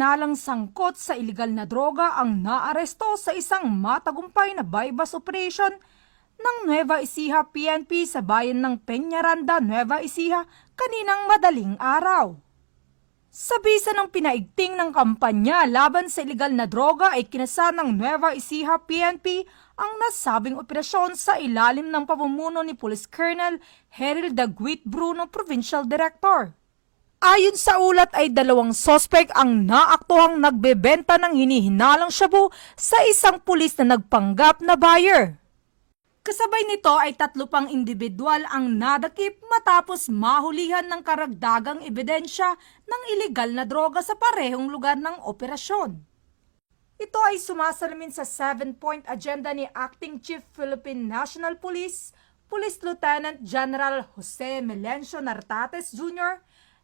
hinihinalang sangkot sa iligal na droga ang naaresto sa isang matagumpay na bypass operation ng Nueva Ecija PNP sa bayan ng Peñaranda, Nueva Ecija kaninang madaling araw. Sa bisa ng pinaigting ng kampanya laban sa iligal na droga ay kinasa ng Nueva Ecija PNP ang nasabing operasyon sa ilalim ng pamumuno ni Police Colonel Heril Daguit Bruno, Provincial Director. Ayon sa ulat ay 2 sospek ang naaktuhang nagbebenta ng hinihinalang shabu sa isang pulis na nagpanggap na buyer. Kasabay nito ay 3 pang individual ang nadakip matapos mahulihan ng karagdagang ebidensya ng iligal na droga sa parehong lugar ng operasyon. Ito ay sumasalamin sa 7-point agenda ni Acting Chief Philippine National Police, Police Lieutenant General Jose Melencio Nartates Jr.,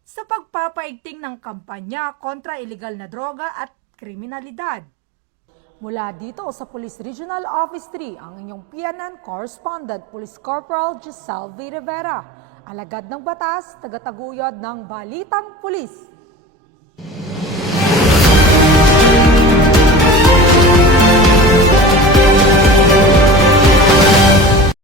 sa pagpapaigting ng kampanya kontra iligal na droga at kriminalidad. Mula dito sa Police Regional Office 3, ang inyong PNN Correspondent, Police Corporal Giselle V. Rivera, alagad ng batas, tagataguyod ng Balitang Pulis.